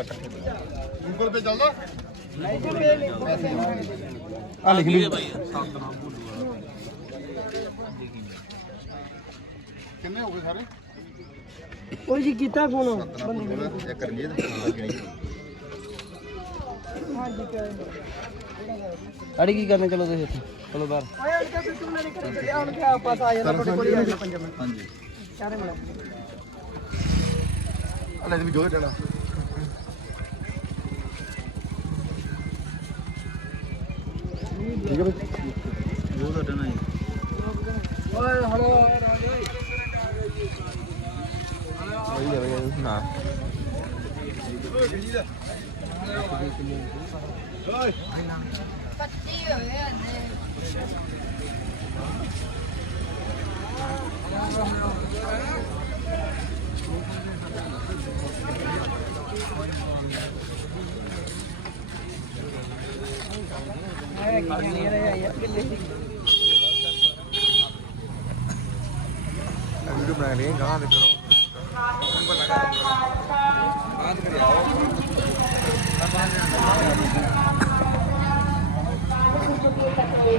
Google Pay ਚੱਲਦਾ ਆ ਲਿਖ ਲਈ ਕਿੰਨੇ ਹੋ ਗਏ ਸਾਰੇ ਉਹ ਜੀ ਕੀਤਾ ਫੋਨ? ਇੱਕ ਰਣਜੀਤ ਅੜੀ ਕੀ ਕਰਨੇ ਚਲੋ ਤੁਸੀਂ ਇੱਥੇ? ਚਲੋ ਬਾਹਰ। ਆਇਆ ਅੜਕਾ ਫਿਰ ਤੂੰ ਮੇਰੇ ਘਰੇ ਚੱਲਿਆ ਹੁਣ ਕਿਆ ਪਾਸ ਆ ਜਾਣਾ ਤੁਹਾਡੇ ਕੋਲ ਹੀ ਆ ਜਾਣਾ। ਪੰਜ ਮਿੰਟ ਹਾਂਜੀ। ਚਾਰੇ ਮਿੰਟ ਅਲੇ ਵੀ ਜੋੜੇ ਟਣਾ ਠੀਕ ਹੈ ਬਈ। ਜੋੜਾ ਟਣਾ ਹੀ। ਓਏ ਹਲੋ ਵਧੀਆ ਵਧੀਆ ਨਾ ਆਇਆ ਕੀ ਨਹੀਂ ਰਿਹਾ ਯਾਰ ਕਿੱਲੇ ਦੀ ਵੀਡੀਓ ਬਣਾ ਰਹੇ ਗਾਂ ਦੇ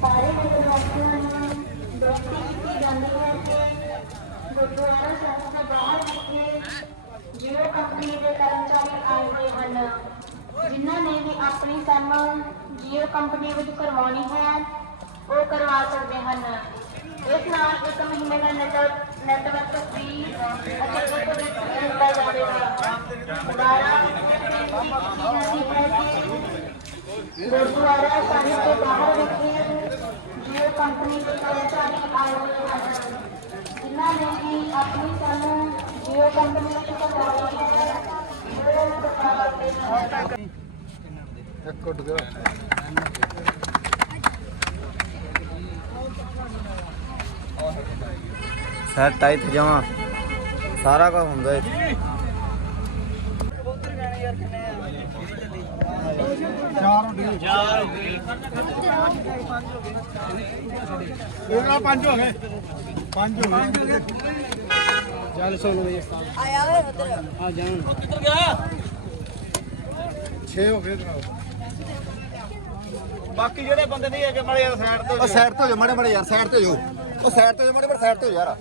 ਸਾਰੇ ਵਿਦਿਆਰਥੀਆਂ ਨੂੰ ਬੇਨਤੀ ਕੀਤੀ ਜਾਂਦੀ ਹੈ ਕਿ ਗੁਰਦੁਆਰਾ ਸਾਹਿਬ ਦੇ ਬਾਹਰ ਵਿਖੇ ਜੀਓ ਕੰਪਨੀ ਦੇ ਕਰਮਚਾਰੀ ਆਏ ਹੋਏ ਹਨ, ਜਿਨ੍ਹਾਂ ਨੇ ਵੀ ਆਪਣੀ ਸੈਮ ਜੀਓ ਕੰਪਨੀ ਵਿੱਚ ਕਰਵਾਉਣੀ ਹੈ, ਉਹ ਕਰਵਾ ਸਕਦੇ ਹਨ ਇਸ ਨਾਲ ਇੱਕ ਮਹੀਨੇ ਦਾ ਨੈਟ ਨੈਟਵਰਕ ਫ੍ਰੀ ਅਤੇ ਇੱਕ ਵਿੱਚ ਮਿਲਦਾ ਜਾਵੇਗਾ ਦੁਬਾਰਾ ਬੇਨਤੀ ਕੀਤੀ ਜਾਂਦੀ ਹੈ ਕਿ ਗੁਰਦੁਆਰਾ ਸਾਹਿਬ ਦੇ ਬਾਹਰ ਵਿਖੇ ਜੀਓ ਕੰਪਨੀ ਦੇ ਕਰਮਚਾਰੀ ਆਏ ਹੋਏ ਹਨ ਜਿਨ੍ਹਾਂ ਨੇ ਵੀ ਆਪਣੀ ਸਾਨੂੰ ਜੀਓ ਕੰਪਨੀ ਵਿੱਚ ਕਰਵਾਈ ਹੈ ਉਹ ਕਰਵਾ ਸਕਦੇ ਹਨ ਇੱਕ ਉੱਡ ਗਿਆ ਸੈਟ ਟਾਈਟ ਜਾਵਾਂ। ਸਾਰਾ ਕੁਝ ਹੁੰਦਾ ਇੱਥੇ। ਚਾਰ ਉੱਡ ਗਏ ਚਾਰ ਇਹ ਨਾਲ ਪੰਜ ਹੋ ਗਏ। ਪੰਜ ਹੋ ਗਏ। ਚੱਲ ਸੋਨੂ ਵਜੇ ਆਇਆ ਓਏ ਉਧਰ। ਆ ਜਾਣ। 6 ਹੋ ਗਏ ਜਨਾਬ ਬਾਕੀ ਜਿਹੜੇ ਬੰਦੇ ਨਹੀਂ ਹੈਗੇ ਮੜੇ ਸਾਈਡ ਤੇ ਉਹ ਸਾਈਡ ਤੋਂ ਜਾ ਮੜੇ ਮੜੇ ਯਾਰ ਸਾਈਡ ਤੇ ਹੋ ਉਹ ਸਾਈਡ ਤੇ ਹੋ ਮੜੇ ਮੜੇ ਸਾਈਡ ਤੇ ਯਾਰ।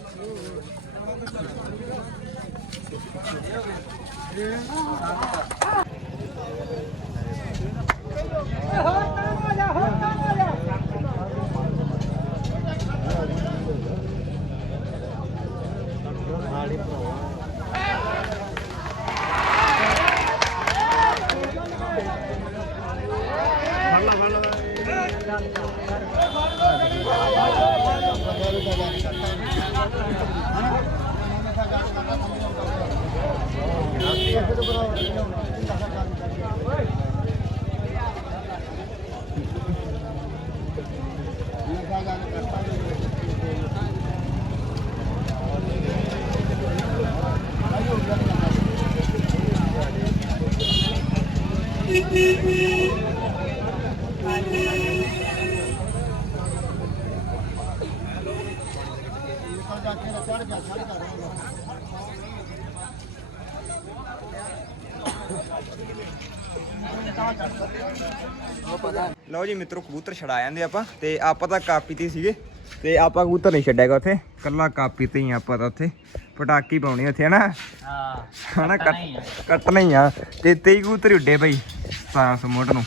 ਲਓ ਜੀ ਮਿੱਤਰੋ ਕਬੂਤਰ ਛੜਾ ਜਾਂਦੇ ਆਪਾਂ ਤੇ ਆਪਾਂ ਤਾਂ ਕਾਪੀ ਤੇ ਸੀਗੇ ਤੇ ਆਪਾਂ ਕਬੂਤਰ ਨਹੀਂ ਛੱਡਿਆਗਾ ਉੱਥੇ ਕੱਲਾ ਕਾਪੀ ਤੇ ਹੀ ਆਪਾਂ ਤਾਂ ਉੱਥੇ ਪਟਾਕੀ ਪਾਉਣੀ ਉੱਥੇ ਹਨਾ? ਹਾਂ ਹਨਾ ਕੱਟ- ਕੱਟਣਾ ਹੀ ਆ। ਤੇ 23 ਕਬੂਤਰ ਉੱਡੇ ਭਾਈ 1700 ਮੁੱਢ ਨੂੰ।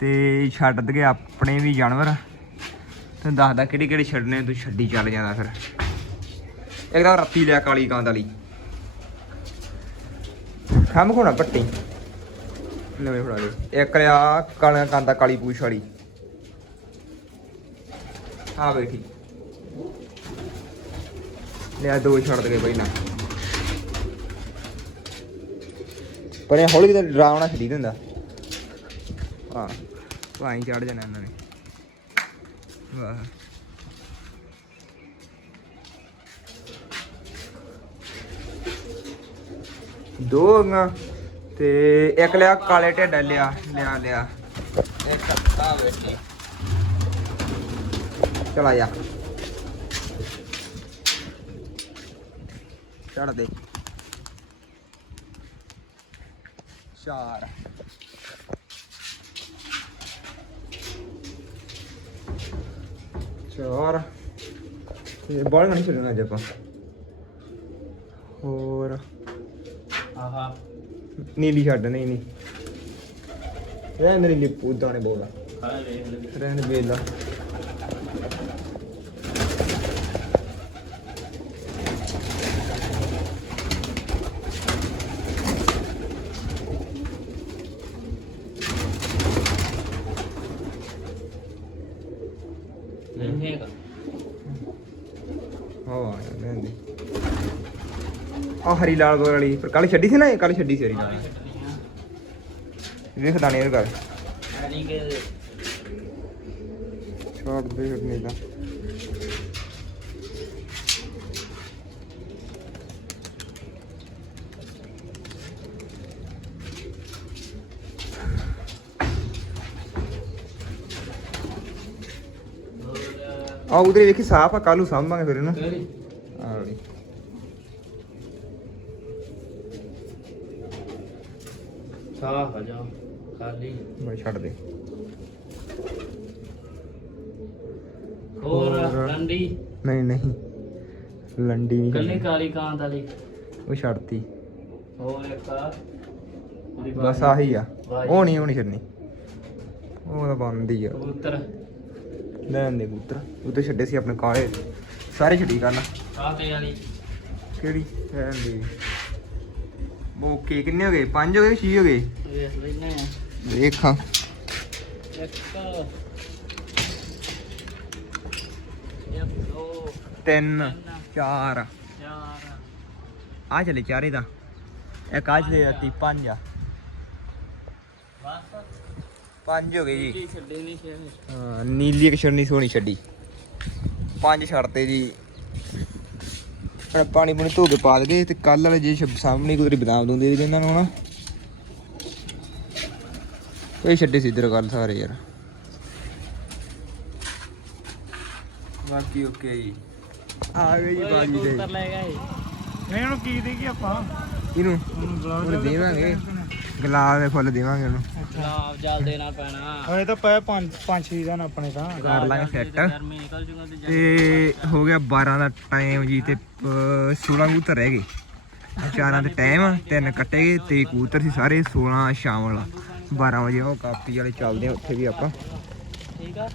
ਤੇ ਛੱਡ ਦਗੇ ਆਪਣੇ ਵੀ ਜਾਨਵਰ। ਤੈਨੂੰ ਦੱਸਦਾ ਕਿਹੜੀ ਕਿਹੜੀ ਛੱਡਨੇ ਤੂੰ ਛੱਡੀ ਚੱਲ ਜਾਂਦਾ ਫਿਰ। ਇੱਕ ਤਾਂ ਰੱਤੀ ਲਿਆ ਕਾਲੀ ਕਾਂਦ ਵਾਲੀ। ਖੰਮ ਕੋਣਾ ਪੱਟੀ। ਨਵੇਂ ਫੜਾ ਦੇ। ਇੱਕ ਆ ਕਾਲਾ ਕਾਂਦਾ ਕਾਲੀ ਪੂਛ ਵਾਲੀ। ਆ ਬੈਠੀ ਲਿਆ ਦੋ ਛੱਡ ਦਗੇ ਬਈ ਨਾ। ਪਰ ਇਹ ਹੌਲੀ ਤੇ ਡਰਾਵਣਾ ਛੱਡੀ ਦਿੰਦਾ ਹਾਂ ਭਾਈ ਚੜ ਜਾਣਾ ਇਹਨਾਂ ਨੇ। ਵਾਹ। ਦੋ ਹੋਈਆਂ ਤੇ ਇੱਕ ਲਿਆ, ਕਾਲੇ ਢਿੱਡ ਲਿਆ ਲਿਆ ਲਿਆ। ਇੱਕ ਆ ਬੈਠੀ ਚਲਾ ਜਾ। ਛੱਡ ਦੇ। ਚਾਰ। ਚਾਰ। ਇਹ ਬਾਲ ਨਹੀਂ ਛੱਡਣਾ ਅੱਜ ਆਪਾਂ। ਹੋਰ। ਆਹਾ। ਨੀਲੀ ਛੱਡ ਨਹੀਂ ਨਹੀਂ। ਰਹਿਣ ਦੇ ਨੀਲੀ ਪੂਦਾ ਨੇ ਬੋਲਾ ਹਾਂ ਰਹਿਣ ਦੇ। ਵੇਲਾ ਨਹੀਂ ਹੈਗਾ ਹਾਂ ਰਹਿਣ ਦੇ। ਆ ਹਰੀ ਲਾਲ ਬੋਲ ਵਾਲੀ ਪਰ ਕੱਲ ਛੱਡੀ ਸੀ ਨਾ ਕੱਲ ਛੱਡੀ ਸੀ ਹਰੀ ਲਾਲ। ਵੇਖ ਦਾਣੇ ਇਹ ਕਰ ਯਾਨੀ ਕਿ ਛੱਡ ਦੇ ਨਹੀਂ ਤਾਂ। ਆ ਉਧਰੇ ਵੇਖੀ ਸਾਫ਼ ਆ ਕੱਲ ਨੂੰ ਸਾਂਭਾਂਗੇ ਫਿਰ ਇਹਨੂੰ। ਆ ਵਾਲੀ। ਸਾਫ਼ ਆ ਜਾ ਖਾਲੀ। ਮੈਂ ਛੱਡ ਦੇ। ਹੋਰ। ਰੰਡੀ ਨਹੀਂ ਨਹੀਂ। ਲੰਡੀ ਨਹੀਂ ਕੱਲੀ ਛੱਡਣੀ। ਕਾਲੀ ਕਾਂ ਵਾਲੀ। ਉਹ ਛੱਡਤੀ। ਹੋਰ ਇੱਕ ਆ। ਬਸ। ਆਹੀ ਆ। ਉਹ ਨਹੀਂ ਉਹ ਨਹੀਂ ਛੱਡਣੀ। ਉਹ ਤਾਂ ਬੰਦ ਹੀ ਆ। ਕਬੂਤਰ। ਲੈਣ ਦੇ ਕਬੂਤਰ। ਉਹ ਤੇ ਛੱਡੇ ਸੀ ਆਪਣੇ ਕਾਲੇ। ਸਾਰੇ ਛੱਡੀ ਕਰਨ। ਕਾਤੇ ਵਾਲੀ। ਕਿਹੜੀ? ਲੈਣ ਦੇ। ਓਕੇ ਕਿੰਨੇ ਹੋ ਗਏ? ਪੰਜ ਹੋ ਗਏ ਛੇ ਹੋ ਗਏ? ਵੇਖ ਲੈਨੇ ਆ। ਵੇਖਾਂ। ਤਿੰਨ ਚਾਰ। ਆ ਚਲੇ ਚਾਰੇ ਦਾ। ਇੱਕ ਆ ਚਲੇ ਤੀ ਪੰਜ ਆ। ਬਸ। ਪੰਜ ਹੋ ਗਏ ਜੀ। ਜੀ ਛੱਡੇ ਨਹੀਂ ਹਾਂ, ਨੀਲੀ ਇੱਕ ਛੜਨੀ ਸੋਹਣੀ ਛੱਡੀ। ਪੰਜ ਛੱਡਤੇ ਜੀ। ਹੁਣ ਪਾਣੀ ਪੂਣੀ ਧੋ ਕੇ ਪਾ ਦਗੇ ਤੇ ਕੱਲ ਵਾਲੇ ਜੇ ਸਾਹਮਣੇ ਕੋਈ ਬਦਾਮ ਦੁੰਦੇ ਇਹਨਾਂ ਨੂੰ ਨਾ। ਇਹ ਛੱਡੇ ਸੀ ਇਧਰ ਕੱਲ ਸਾਰੇ ਯਾਰ। ਬਾਕੀ ਓਕੇ ਜੀ। ਆ ਗਏ ਜੀ ਬਾਜੀ ਦੇ। ਕਬੂਤਰ ਲੈ ਗਏ ਨਹੀਂ ਉਹਨੂੰ ਕੀ ਦੇਗੀ ਆਪਾਂ? ਇਹਨੂੰ ਉਹਨੂੰ ਦੇਵਾਂਗੇ। ਗੁਲਾਬ ਦੇ ਫੁੱਲ ਦੇਵਾਂਗੇ ਉਹਨੂੰ। ਗੁਲਾਬ ਜਲ ਦੇਣਾ ਪੈਣਾ। ਹਏ ਤਾਂ ਪਏ ਪੰਜ ਪੰਜ ਛੇ ਦਿਨ ਆਪਣੇ ਤਾਂ। ਕਰ ਲਾਂਗੇ set। ਗਰਮੀ ਨਿਕਲ ਜੂਗਾ ਤੇ ਹੋ ਗਿਆ 12 ਦਾ ਟਾਈਮ ਜੀ ਤੇ ਅਹ, 16 ਕਬੂਤਰ ਰਹਿ ਗਏ। ਚਾਰਾਂ ਦੇ ਟਾਈਮ ਤਿੰਨ ਕੱਟੇ ਗਏ ਤੇ ਕਬੂਤਰ ਸੀ ਸਾਰੇ 16 ਸ਼ਾਮਲ 12 ਵਜੇ ਉਹ ਕਾਪੀ ਵਾਲੇ ਚੱਲਦੇ ਆ ਉੱਥੇ ਵੀ ਆਪਾਂ। ਠੀਕ ਆ।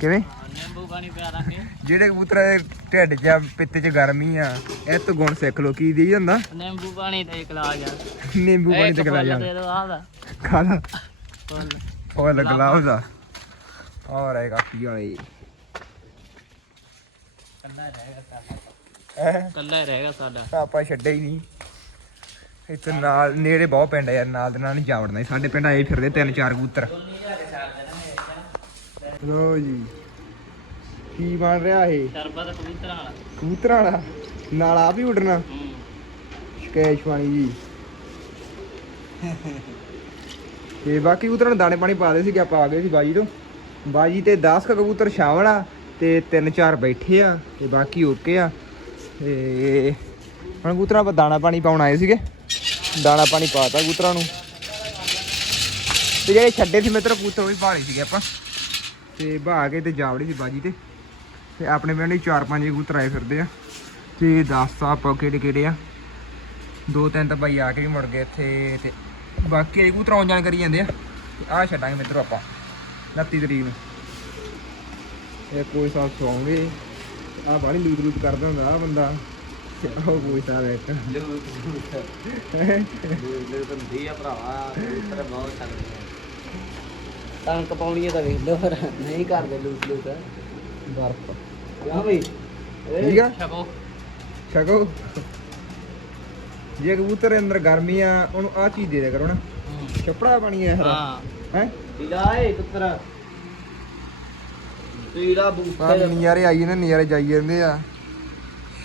ਕਿਵੇਂ? ਨਿੰਬੂ ਪਾਣੀ ਪਿਆ ਦਾਂਗੇ। ਜਿਹੜੇ ਕਬੂਤਰ ਦੇ ਢਿੱਡ 'ਚ ਆ, ਪਿੱਤੇ 'ਚ ਗਰਮੀ ਆ ਇਹ ਤੋਂ ਗੁਣ ਸਿੱਖ ਲੋ ਕੀ ਦੇਈ ਜਾਂਦਾ? ਨਿੰਬੂ ਪਾਣੀ ਤੇ ਇੱਕ ਲਾ ਜਾ ਨਿੰਬੂ ਪਾਣੀ ਤੇ ਗਲਾ ਦੇ ਜਾ ਦੋ। ਆਦਾ ਖਾ ਲਾ। ਫੁੱਲ। ਦਾ ਔਰ ਇਹ ਕਾਪੀ ਕੱਲਾ ਸਾਡਾ। ਹੈਂ? ਕੱਲਾ ਰਹੇਗਾ ਸਾਡਾ। ਆਪਾਂ ਛੱਡੇ ਹੀ ਨਹੀਂ। ਇੱਥੇ ਨਾਲ ਨੇੜੇ ਬਹੁਤ ਪਿੰਡ ਆ ਯਾਰ ਨਾਲ ਦੇ ਨਾਲ ਨਹੀਂ ਜਾ। ਵੜਨਾ ਸੀ। ਸਾਡੇ ਪਿੰਡ ਆਏ ਫਿਰਦੇ ਤਿੰਨ ਚਾਰ ਕਬੂਤਰ। ਲੋ ਜੀ। ਕੀ ਬਣ ਰਿਹਾ ਇਹ? ਸ਼ਰਬਤ ਕਬੂਤਰਾਂ ਵਾਲਾ। ਕਬੂਤਰਾਂ ਵਾਲਾ? ਨਾਲ ਆਪ ਹੀ ਉੱਡਣਾ? ਸ਼ਕੈਸ਼ ਪਾਣੀ ਜੀ। ਤੇ ਬਾਕੀ ਕਬੂਤਰਾਂ ਨੂੰ ਦਾਣੇ ਪਾਣੀ ਪਾ ਦੇ ਸੀ ਕਿ ਆਪਾਂ ਆ ਗਏ ਸੀ ਬਾਜੀ ਤੋਂ। ਬਾਜੀ ਤੇ 10 ਕ ਕਬੂਤਰ ਸ਼ਾਮਲ ਆ ਤੇ ਤਿੰਨ ਚਾਰ ਬੈਠੇ ਆ ਤੇ ਬਾਕੀ ਓਕੇ ਆ। ਤੇ ਹੁਣ ਕਬੂਤਰਾਂ ਆਪਾਂ ਦਾਣਾ ਪਾਣੀ ਪਾਉਣ ਆਏ ਸੀਗੇ। ਦਾਣਾ ਪਾਣੀ ਪਾਤਾ ਕਬੂਤਰਾਂ ਨੂੰ। ਤੇ ਜਿਹੜੇ ਛੱਡੇ ਸੀ ਮਿੱਤਰ ਕਬੂਤਰ ਉਹ ਵੀ ਭਾਲੇ ਸੀਗੇ ਆਪਾਂ। ਤੇ ਬਹਾ ਕੇ ਤੇ ਜਾਵੜੀ ਸੀ ਬਾਜੀ ਤੇ। ਤੇ ਆਪਣੇ ਪਿੰਡ ਹੀ ਚਾਰ ਪੰਜ ਕਬੂਤਰ ਆਏ ਫਿਰਦੇ ਆ। ਤੇ ਦੱਸ ਆਪਾਂ ਕਿਹੜੇ ਕਿਹੜੇ ਆ। ਦੋ ਤਿੰਨ ਤਾਂ ਬਾਈ ਆ ਕੇ ਵੀ ਮੁੜ ਗਏ ਇੱਥੇ ਤੇ ਬਾਕੀ ਇਹ ਕਬੂਤਰ ਆਉਣ ਜਾਣ ਕਰੀ ਜਾਂਦੇ ਆ। ਤੇ ਆਹ ਛੱਡਾਂਗੇ ਮਿੱਤਰੋ ਆਪਾਂ 29 ਤਰੀਕ ਨੂੰ। ਇਹ ਕੋਈ ਸਾਲ ਸੌਂਗੇ। ਆ ਬਾੜੀ ਲੂਟ ਲੂਟ ਕਰਦਾ ਹੁੰਦਾ ਆ ਬੰਦਾ। ਤੇ ਉਹ ਕੋਈ ਸਾਲ ਇੱਕ। ਬੰਦੀ ਆ ਭਰਾਵਾ ਕਬੂਤਰ ਬਹੁਤ ਸਕਦੇ ਕਣਕ ਪਾਉਣੀ ਹੈ ਤਾਂ ਵੇਖ ਲਓ ਫਿਰ। ਨਹੀਂ ਕਰਦੇ ਲੂਟ ਲੂਟ। ਬਰਫ। ਕਿਉਂ ਬਈ। ਠੀਕ ਆ? ਛਕੋ। ਛਕੋ। ਜੇ ਕਬੂਤਰ ਦੇ ਅੰਦਰ ਗਰਮੀ ਆ ਉਹਨੂੰ ਆ ਚੀਜ਼ ਦੇ ਦਿਆ ਕਰੋ ਨਾ। ਛਪੜਾ ਪਾਣੀ ਹੈ ਹਰਾ ਹਾਂ। ਹੈ? ਪੀਲਾ ਏ ਪੁੱਤਰ ਪੀਲਾ ਆ ਬੂਟੇ ਨਜ਼ਾਰੇ ਆਈ ਨੇ ਨਜ਼ਾਰੇ ਜਾਈ ਜਾਂਦੇ ਆ।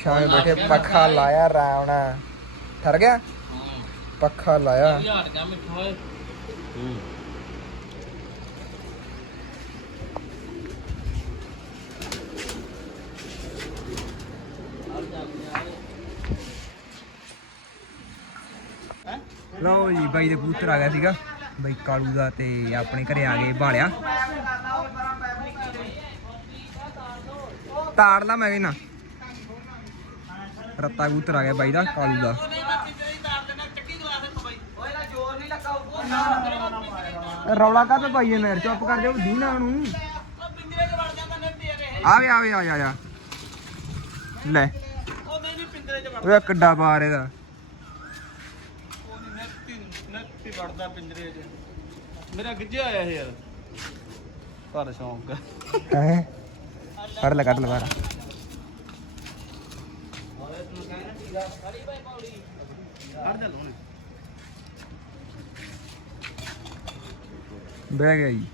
ਸ਼ਾਮੇ ਬੈਠੇ ਪੱਖਾ ਲਾਇਆ ਨਾਲ ਠਰ ਗਿਆ? ਹਾਂ। ਪੱਖਾ ਲਾਇਆ। ਇਹ ਹਟ ਗਿਆ ਮਿੱਠਾ ਓਏ। ਹੂੰ। ਲਓ ਜੀ, ਬਾਈ ਦੇ ਕਬੂਤਰ ਆ ਗਿਆ ਸੀਗਾ। ਬਾਈ ਕਾਲੂ ਦਾ ਤੇ ਆਪਣੇ ਘਰੇ ਆ ਗਏ ਬਾਲਿਆ। ਤਾੜ ਲਾ ਮੈਂ ਵੀ ਰੱਤਾ ਕਬੂਤਰ ਆ ਗਿਆ ਬਾਈ ਦਾ, ਕਾਲੂ ਦਾ। ਰੌਲਾ ਕਾ ਪਾਈ ਜਾਂਦਾ ਯਾਰ, ਚੁੱਪ ਕਰ ਜਾਓ ਦੀਨਾ ਨੂੰ ਆਵੇ ਆਵੇ ਆ ਜਾ ਜਾ ਲੈ। ਉਹ ਕਿੱਡਾ ਬਾਰ ਇਹਦਾ। ਨੱਤੀ ਵੜਦਾ ਪਿੰਜਰੇ 'ਚ। ਮੇਰਾ ਗਿੱਜਿਆ ਆਇਆ ਇਹ ਯਾਰ। ਪਰ ਸ਼ੌਂਕ ਹੈ? ਕੱਢ ਲੈ ਕੱਢ ਲੈ ਬਾਹਰ। ਹਟ ਜਾ ਲੋਨੇ ਬਹਿ ਗਿਆ ਜੀ।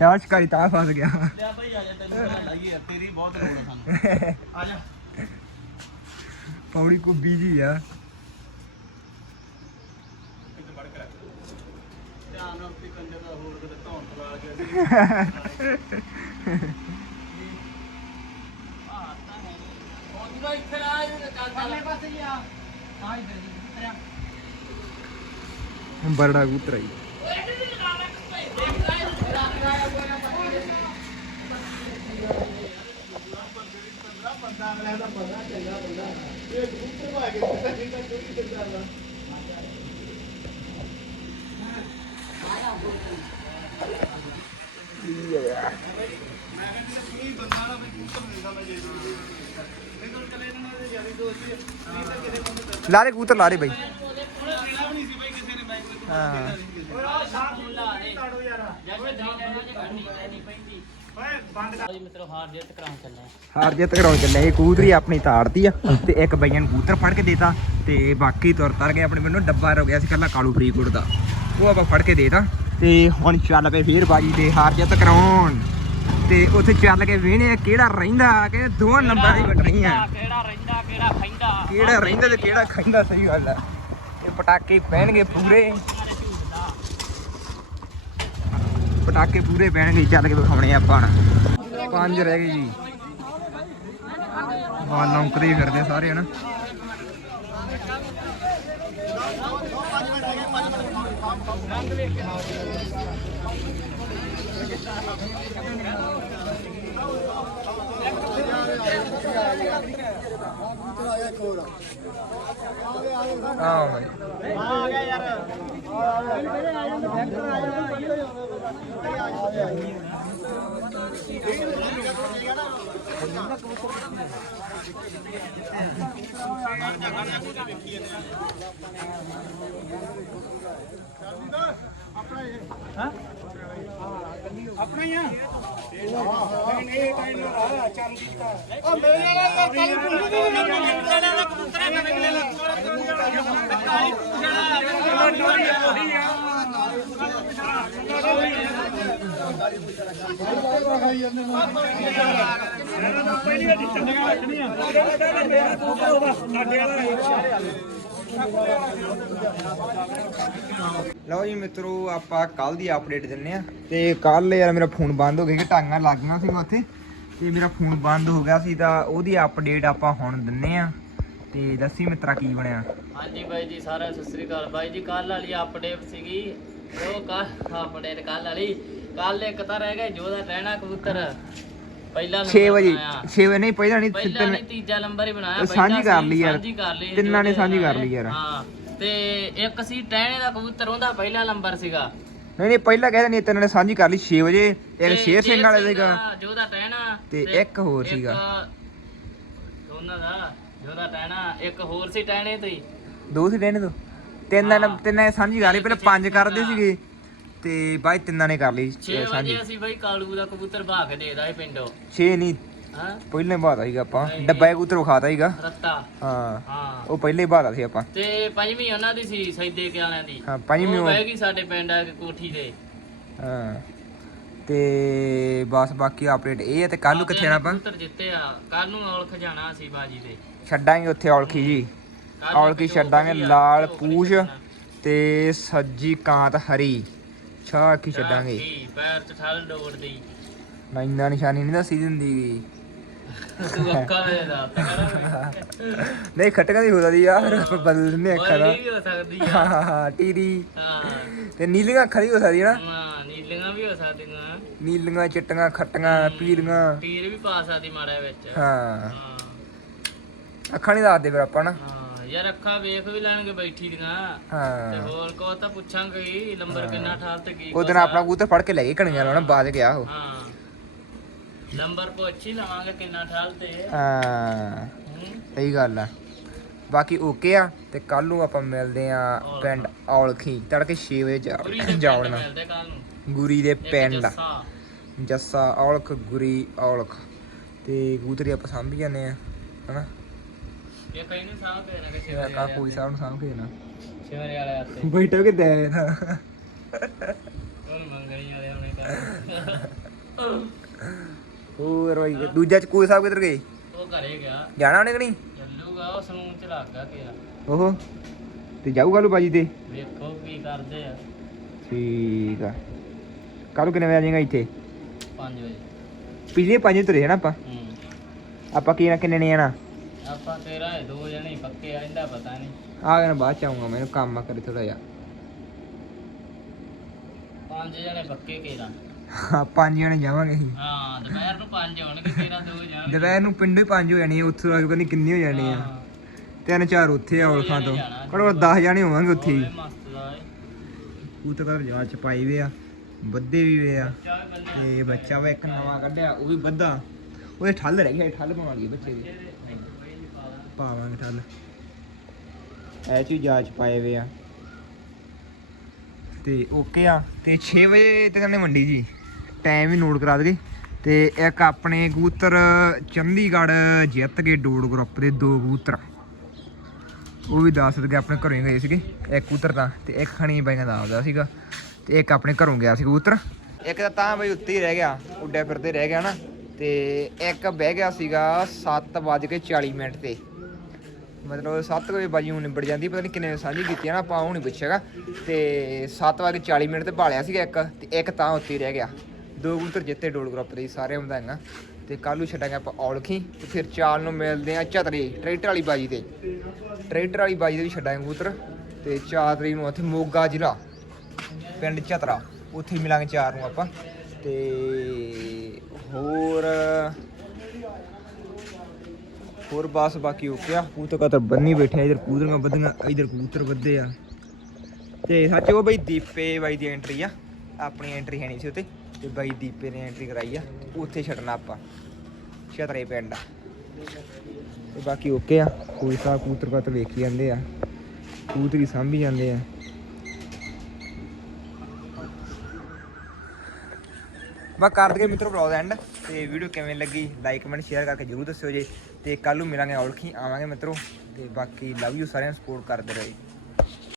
ਯਾਰ ਸ਼ਿਕਾਰੀ ਤਾਂ ਫਸ ਗਿਆ। ਲਿਆ ਭਾਈ ਆ ਜਾ ਤੈਨੂੰ ਗੱਲ ਆਈ ਯਾਰ ਤੇਰੀ ਬਹੁਤ ਲੋੜ ਆ ਸਾਨੂੰ। ਆ ਜਾ। ਪੌੜੀ ਕੋ ਬੀਜੀ ਆ ਧਿਆਨ ਨਾਲ ਤੇ ਕੰਜਰ ਦਾ ਹੋਰ ਕਿਤੇ ਧੌਣ ਪਲਾ ਗਿਆ ਸੀ ਬਰੜਾ ਕਬੂਤਰ ਆਈ ਕਬੂਤਰ ਲਾਰੇ ਬਾਈ ਹਾਂ ਜੀ ਲਾਰੇ ਹਾਰ ਲਾਰੇ ਕਰਾਉਣ ਚੱਲੇ ਹਾਰ ਜਿੱਤ ਕਰਾਉਣ ਚੱਲੇ ਇਹ ਕਬੂਤਰੀ ਆਪਣੀ ਤਾੜਦੀ ਆ ਤੇ ਇੱਕ ਬਈਆਂ ਨੂੰ ਕੂਤਰ ਫੜ ਕੇ ਦੇਤਾ ਤੇ ਬਾਕੀ ਤੁਰ ਤਰ ਗਏ ਆਪਣੇ ਮੈਨੂੰ ਡੱਬਾ ਰੋ ਗਿਆ ਸੀ ਕੱਲਾ ਕਾਲੂ ਫਰੀਦਕੋਟ ਦਾ। ਉਹ ਆਪਾਂ ਫੜ ਕੇ ਦੇਤਾ ਤੇ ਹੁਣ ਚੱਲ ਪਏ ਫੇਰ ਬਾਜੀ ਤੇ ਹਾਰ ਜਿੱਤ ਕਰਾਉਣ। ਤੇ ਉੱਥੇ ਚੱਲ ਕੇ ਵੇਹਣੇ ਕਿਹੜਾ ਰਹਿੰਦਾ ਕਿ ਦੋਵਾਂ ਨੰਬਰਾਂ ਦੀ ਵਟਣੀ ਆ ਕਿਹੜਾ ਰਹਿੰਦਾ ਕਿਹੜਾ ਖੈਂਦਾ ਕਿਹੜਾ ਰਹਿੰਦਾ ਤੇ ਕਿਹੜਾ ਖਾਂਦਾ ਸਹੀ ਗੱਲ ਆ। ਇਹ ਪਟਾਕੇ ਪੈਣਗੇ ਪੂਰੇ। ਪਟਾਕੇ ਪੂਰੇ ਪੈਣਗੇ ਚੱਲ ਕੇ ਵਿਖਾਉਣੇ ਆ ਆਪਾਂ। ਪੰਜ ਰਹਿ ਗਏ ਜੀ। ਲੌਂਕਦੇ ਹੀ ਫਿਰਦੇ ਸਾਰੇ ਹਨਾ। ਆਹ ਭਾਈ ਆਪਣਾ ਹੀ। ਆ ਇਹ ਟਾਈਮ ਨਾਲ ਆ ਚਰਨਜੀਤ ਦਾ ਉਹ ਮੇਰੇ ਨਾਲ ਤਾਂ ਕੱਲ ਪੁੱਛੀ ਨਹੀਂ ਮੇਰੇ ਨਾਲ ਕਬੂਤਰ ਹੈ ਨਿਕਲੇ ਕਾਲੀ ਲਓ ਜੀ ਮਿੱਤਰੋ, ਆਪਾਂ ਕੱਲ ਦੀ ਅਪਡੇਟ ਦਿੰਨੇ ਆ ਤੇ ਕੱਲ ਯਾਰ ਮੇਰਾ ਫੋਨ ਬੰਦ ਹੋ ਗਿਆ ਕਿ ਟਾਂਗਾਂ ਲੱਗ ਗਈਆਂ ਸੀ ਉੱਥੇ। ਤੇ ਮੇਰਾ ਫੋਨ ਬੰਦ ਹੋ ਗਿਆ ਸੀ, ਤਾਂ ਉਹਦੀ ਅਪਡੇਟ ਆਪਾਂ ਹੁਣ ਦਿੰਨੇ ਆ ਤੇ ਦੱਸੀ ਮਿੱਤਰਾ ਕੀ ਬਣਿਆ? ਹਾਂਜੀ ਬਾਈ ਜੀ ਸਾਰਾ ਸਤਿ ਸ੍ਰੀ ਅਕਾਲ। ਬਾਈ ਜੀ ਕੱਲ ਵਾਲੀ ਅਪਡੇਟ ਸੀਗੀ। ਉਹ ਕੱਲ ਅਪਡੇਟ ਕੱਲ ਵਾਲੀ। ਕੱਲ ਇੱਕ ਤਾਂ ਰਹਿ ਗਿਆ ਜੋ ਰਹਿਣਾ ਕਬੂਤਰ। ਪਹਿਲਾ 6 ਨੰਬਰ ਵਜੇ ਬਣਾਇਆ। 6 ਵਜੇ ਨਹੀਂ ਪਹਿਲਾਂ ਨਹੀਂ ਪਹਿਲਾ ਤਿੰਨ ਨਹੀਂ ਤੀਜਾ ਨੰਬਰ ਹੀ ਬਣਾਇਆ। ਪਹਿਲਾ ਸਾਂਝੀ ਕਰ ਸੀ, ਲਈ ਯਾਰ। ਸਾਂਝੀ ਕਰ ਲਈ ਤਿੰਨਾਂ ਨੇ ਸਾਂਝੀ ਕਰ ਲਈ ਯਾਰ। ਹਾਂ ਤੇ ਇੱਕ ਸੀ ਟਹਿਣੇ ਦਾ ਕਬੂਤਰ ਉਹਦਾ ਪਹਿਲਾ ਨੰਬਰ ਸੀਗਾ। ਨਹੀਂ ਨਹੀਂ ਪਹਿਲਾਂ ਕਹਿੰਦੇ ਨਹੀਂ ਤਿੰਨ ਨੇ ਸਾਂਝੀ ਕਰ ਲਈ 6 ਵਜੇ। ਇੱਕ ਤੇ ਸ਼ੇਰ ਸਿੰਘ ਵਾਲੇ ਸੀਗਾ। ਜੋਦਾ ਟਹਿਣਾ। ਤੇ ਇੱਕ ਹੋਰ ਸੀਗਾ। ਦੋਨਾਂ ਦਾ ਜੋਦਾ ਟਹਿਣਾ। ਇੱਕ ਹੋਰ ਸੀ ਟਹਿਣੇ ਤੋਂ ਹੀ। ਦੋ ਸੀ ਲੈਣੇ ਤੋਂ। ਤਿੰਨਾਂ ਨੇ ਤਿੰਨਾਂ ਨੇ ਸਾਂਝੀ ਕਰ ਲਈ। ਪਹਿਲਾਂ ਪੰਜ ਕਰਦੇ ਸੀਗੇ। ਤੇ ਬਾਈ ਤਿੰਨਾਂ ਨੇ ਕਰ ਲਈ 6 ਸਾਂਝੀ ਵਜੇ ਅਸੀਂ ਬਈ ਕਾਲੂ ਦਾ ਕਬੂਤਰ ਭਾ ਕੇ ਦੇਦਾ ਇਹ ਪਿੰਡੋਂ। 6 ਨਹੀਂ ਹਾਂ? ਪਹਿਲਾਂ ਬਾਤਾ ਸੀਗਾ ਆਪਾਂ। ਡੱਬਾ ਕਬੂਤਰ ਵਿਖਾਤਾ ਸੀਗਾ। ਰੱਤਾ। ਹਾਂ। ਹਾਂ। ਉਹ ਪਹਿਲੇ ਬਾਤਾ ਸੀ ਆਪਾਂ। ਤੇ ਪੰਜਵੀਂ ਉਹਨਾਂ ਦੀ ਸੀ ਸੈਦੇ ਕੇ ਵਾਲਿਆਂ ਦੀ। ਹਾਂ ਪੰਜਵੀਂ ਉਹ ਬਹਿ ਗਈ ਸਾਡੇ ਪਿੰਡ ਆ ਕੇ ਕੋਠੀ ਤੇ। ਹਾਂ। ਤੇ ਬਸ ਬਾਕੀ ਅਪਡੇਟ ਇਹ ਹੈ ਤੇ ਕੱਲ ਨੂੰ ਕਿੱਥੇ ਜਾਣਾ ਆਪਾਂ? ਕਬੂਤਰ ਜਿੱਤੇ ਆ। ਕੱਲ ਨੂੰ ਔਲਖ ਜਾਣਾ ਸੀ ਬਾਜੀ ਦੇ ਛੱਡਾਂਗੇ ਉੱਥੇ ਔਲਖੀ ਜੀ। ਔਲਖੀ ਛੱਡਾਂਗੇ ਲਾਲ ਪੂਛ ਛੱਡਣਾ। ਤੇ ਸੱਜੀ ਕਾਂਤ ਹਰੀ। ਛਾਕੀ ਛੱਡਾਂਗੇ। ਛਾਤੀ, ਪੈਰ ਚ ਠਲ ਡੋੜਦੀ ਨਾ ਇੰਨਾ ਨਿਸ਼ਾਨੀ ਨਹੀਂ ਦੱਸੀ ਦਿੰਦੀ। ਗੀ। ਤੂੰ ਅੱਖਾਂ ਦੇ ਨਹੀਂ ਖਟਕਾਂ ਦੀ ਹੋ ਸਕਦੀ ਆਪਾਂ ਬਦਲ ਦਿੰਦੇ ਅੱਖਾਂ ਦਾ। ਵੀ ਹੋ ਸਕਦੀ ਆ। ਹਾਂ ਹਾਂ ਹਾਂ ਟੀਰੀ। ਹਾਂ। ਤੇ ਨੀਲੀਆਂ ਅੱਖਾਂ ਦੀ ਹੋ ਸਕਦੀ ਨਾ। ਹਾਂ ਨੀਲੀਆਂ ਵੀ ਹੋ ਸਕਦੀਆਂ। ਨੀਲੀਆਂ ਚਿੱਟੀਆਂ ਖੱਟੀਆਂ ਪੀਲੀਆਂ। ਪੀਰ ਵੀ ਪਾ ਸਕਦੀ ਮਾੜਾ ਵਿੱਚ। ਹਾਂ। ਹਾਂ। ਅੱਖਾਂ ਨਹੀਂ ਦੱਸਦੇ ਫਿਰ ਆਪਾਂ ਨਾ। ਹਾਂ। ਯਾਰ ਅੱਖਾਂ ਵੇਖ ਵੀ ਲੈਣਗੇ ਬੈਠੀ ਦੀਆਂ। ਤੇ ਹਾਂ। ਹੋਰ ਕੋ ਤਾਂ ਪੁੱਛਾਂਗੇ ਹੀ ਨੰਬਰ ਕਿੰਨਾ ਠਾਲ ਤੇ ਕੀ ਉਹ ਦਿਨ। ਆਪਣਾ ਕਬੂਤਰ ਫੜ ਕੇ ਲੈ ਗਏ ਕਣੀਆਂ ਨਾਲ ਬਾਅਦ ਗਿਆ ਉਹ। ਹਾਂ। ਨੰਬਰ ਪੁੱਛ ਹੀ ਲਵਾਂਗੇ ਕਿੰਨਾ ਠਾਲ ਤੇ। ਹਾਂ। ਹੂੰ। ਸਹੀ ਗੱਲ ਆ। ਬਾਕੀ ਓਕੇ ਆ ਤੇ ਕੱਲ ਨੂੰ ਆਪਾਂ ਮਿਲਦੇ ਆ ਪਿੰਡ ਔਲਖੀ ਤੜਕੇ 6 ਵਜੇ ਗੁਰੀ ਦੇ ਪਿੰਡ ਮਿਲਦੇ ਕੱਲ ਨੂੰ। ਗੁਰੀ ਦੇ ਇੱਕ ਪਿੰਡ। ਜੱਸਾ। ਜੱਸਾ ਔਲਖ ਗੁਰੀ ਔਲਖ। ਤੇ ਕਬੂਤਰੀ ਆਪਾਂ ਸਾਂਭੀ ਜਾਂਦੇ ਆ ਹਨਾ? ਇਹ ਸਾਹ ਕਾ ਕੋਈ ਕੇ ਸ਼ਿਵਰੇ ਵਾਲੇ ਬੈਠੋ ਕਿ ਦੇ ਨਾ ਉਹਨ ਮੰਗਣੀ ਵਾਲੇ ਉਹਨੇ ਕਰ ਹੋਰ ਭਾਈ ਦੂਜਾ ਚ ਕੋਈ ਸਾਹਿਬ ਕਿੱਧਰ ਗਏ? ਉਹ ਘਰੇ ਗਿਆ। ਜਾਣਾ ਉਹਨੇ ਕਿ ਨਹੀਂ? ਚੱਲੂਗਾ ਉਹ ਸਲੂਨ ਚ ਲੱਗ ਗਿਆ ਕਿਰਾ ਓਹੋ। ਤੇ ਜਾਊਗਾ ਲੂ ਬਾਜੀ ਤੇ? ਵੇਖੋ ਕੀ ਕਰਦੇ ਆ। ਠੀਕ ਆ। ਕੱਲ ਨੂੰ ਕਿੰਨੇ ਵਜੇ ਆ ਜਾਏਗਾ ਇੱਥੇ? 5 ਵਜੇ। ਪਿਛਲੇ ਪੰਜ ਤੁਰੇ ਨਾ ਆਪਾਂ? ਹੂੰ। ਆਪਾਂ ਕੀ ਕਿੰਨੇ ਨੇ ਜਾਣਾ? ਆਪਾਂ ਤੇਰਾ ਇਹ ਦੋ ਜਣੇ ਹੀ ਪੱਕੇ ਆ ਇਹਦਾ ਪਤਾ ਨਹੀਂ। ਆ ਗਿਆ ਬਾਅਦ ਚ ਆਉਂਗਾ ਮੈਨੂੰ ਕੰਮ ਆ ਕਰੇ ਥੋੜਾ ਜਿਹਾ। ਪੰਜ ਜਣੇ ਪੱਕੇ ਕੇਰਾ ਹਾਂ ਪੰਜ ਜਣੇ ਜਾਵਾਂਗੇ ਅਸੀਂ। ਹਾਂ ਦੁਪਹਿਰ ਨੂੰ ਪੰਜ ਹੋਣਗੇ ਤੇਰਾ ਦੋ ਜਾਣਗੇ ਦੁਪਹਿਰ ਨੂੰ ਪਿੰਡੋਂ ਹੀ ਪੰਜ ਹੋ ਜਾਣੀ ਆ ਉੱਥੋਂ ਆ ਕੇ ਪਤਾ ਨਹੀਂ ਕਿੰਨੇ ਹੋ ਜਾਣੇ ਆ ਤਿੰਨ ਚਾਰ ਉੱਥੇ ਆ ਔਲਖਾਂ ਤੋਂ। ਘੱਟ 10 ਜਾਣੇ ਹੋਵਾਂਗੇ ਉੱਥੇ ਹੀ। ਓਏ ਮਸਤ ਦਾ ਏ ਉਹ ਤਾਂ ਘਰ ਜਾਂਚ ਪਾਈ ਵੇ ਆ ਬੱਦੇ ਵੀ ਵੇ ਆ। ਚਾਹ ਤੇ ਬੱਚਾ ਵਾ ਇੱਕ ਨਵਾਂ ਕੱਢਿਆ ਉਹ ਵੀ ਬੱਦਾ ਉਹਦੇ ਠੱਲ ਰਹਿ ਗਈ ਠੱਲ ਪਾਉਣ ਵਾਲੀ ਆ ਬੱਚੇ ਦੀ। ਪਾਵਾਂਗੇ ਠੱਲ ਐ ਚੀ ਜਾਂਚ ਪਾਏ ਵੇ ਆ। ਤੇ ਓਕੇ ਆ ਤੇ 6 ਵਜੇ ਤੇ ਕਹਿੰਦੇ ਮੰਡੀ ਜੀ ਟਾਈਮ ਵੀ ਨੋਟ ਕਰਾ ਦਗੇ ਤੇ ਇੱਕ ਆਪਣੇ ਕਬੂਤਰ ਚੰਡੀਗੜ੍ਹ ਜਿੱਤ ਗਏ ਡੋਡ ਗਰੁੱਪ ਦੇ ਦੋ ਕਬੂਤਰ। ਉਹ ਵੀ ਦੱਸ ਦਗੇ ਆਪਣੇ ਘਰੋਂ ਹੀ ਗਏ ਸੀਗੇ ਇੱਕ ਕਬੂਤਰ ਤਾਂ ਤੇ ਇੱਕ ਖਣੀ ਬਾਈਆਂ ਦਾ ਆਉਂਦਾ ਸੀਗਾ। ਤੇ ਇੱਕ ਆਪਣੇ ਘਰੋਂ ਗਿਆ ਸੀ ਕਬੂਤਰ। ਇੱਕ ਤਾਂ ਤਾਂ ਬਈ ਉੱਤੇ ਹੀ ਰਹਿ ਗਿਆ ਉੱਡਿਆ ਫਿਰਦੇ ਰਹਿ ਗਿਆ ਨਾ। ਤੇ ਇੱਕ ਬਹਿ ਗਿਆ ਸੀਗਾ 7:40 ਮਿੰਟ ਤੇ। ਮਤਲਬ 7 ਵਜੇ ਬਾਜੀ ਹੁਣ ਨਿਬੜ ਜਾਂਦੀ ਪਤਾ ਨਹੀਂ ਕਿੰਨੇ ਸਾਂਝੀ ਕੀਤੀ ਆ ਨਾ ਆਪਾਂ ਉਹ ਨਹੀਂ ਪੁੱਛਿਆਗਾ। ਵਜੇ 7:40 ਮਿੰਟ ਤੇ ਭਾਲਿਆ ਸੀਗਾ ਇੱਕ ਤੇ ਇੱਕ ਤਾਂ ਉੱਤੇ ਹੀ ਰਹਿ ਗਿਆ। ਦੋ ਕਬੂਤਰ ਜਿੱਤੇ ਡੋਲ ਗਰੁੱਪ ਦੇ ਸੀ, ਸਾਰੇ ਵਧਾਈਆਂ। ਤੇ ਕੱਲ ਨੂੰ ਛੱਡਾਂਗੇ ਆਪਾਂ ਔਲਖੀ ਤੇ ਫਿਰ ਚਾਲ ਨੂੰ ਮਿਲਦੇ ਆ ਝਤਰੇ ਟਰੈਕਟਰ ਵਾਲੀ ਬਾਜੀ ਤੇ। ਟਰੈਕਟਰ ਵਾਲੀ ਬਾਜੀ ਦੇ ਵੀ ਛੱਡਾਂਗੇ ਕਬੂਤਰ ਤੇ 4 ਤਰੀਕ ਨੂੰ ਉੱਥੇ ਮੋਗਾ ਜ਼ਿਲ੍ਹਾ ਪਿੰਡ ਝਤਰਾ ਉੱਥੇ ਮਿਲਾਂਗੇ ਚਾਰ ਨੂੰ ਆਪਾਂ। ਤੇ ਹੋਰ ਹੋਰ ਬਸ ਬਾਕੀ ਓਕੇ ਆ ਕਬੂਤਰ ਕਤਰ ਬੰਨੀ ਬੈਠੇ ਇਧਰ ਕਬੂਤਰੀਆਂ ਬੱਧੀਆਂ ਇਧਰ ਕਬੂਤਰ ਬੱਧੇ ਆ। ਤੇ ਸੱਚ ਉਹ ਬਈ ਦੀਪੇ ਬਾਈ ਦੀ ਐਂਟਰੀ ਆ। ਆਪਣੀ ਐਂਟਰੀ ਹੈ ਨਹੀਂ ਸੀ ਉੱਤੇ ਤੇ ਬਾਈ ਦੀਪੇ ਨੇ ਐਂਟਰੀ ਕਰਾਈ ਆ। ਉੱਥੇ ਛੱਡਣਾ ਆਪਾਂ। ਛਤਰੇ ਪਿੰਡ ਤੇ ਬਾਕੀ ਓਕੇ ਆ। ਕੋਈ ਸਾ ਕੂਤਰ ਕਤਰ ਵੇਖੀ ਜਾਂਦੇ ਆ। ਕੂਤਰੀ ਸਾਂਭੀ ਜਾਂਦੇ ਆ। ਬਾ ਕਰ ਦਗੇ ਮਿੱਤਰੋ ਬਲੌਗ ਐਂਡ ਤੇ ਵੀਡੀਓ ਕਿਵੇਂ ਲੱਗੀ? ਲਾਈਕ ਕਮੈਂਟ ਸ਼ੇਅਰ ਕਰਕੇ ਜਰੂਰ ਦੱਸਿਓ ਜੇ। ਤੇ ਕੱਲ ਨੂੰ ਮਿਲਾਂਗੇ ਔਲਖੀ, ਆਵਾਂਗੇ ਮਿੱਤਰੋ, ਤੇ ਬਾਕੀ ਲਵ ਯੂ ਸਾਰਿਆਂ ਨੂੰ ਸਪੋਰਟ ਕਰਦੇ ਰਹੋ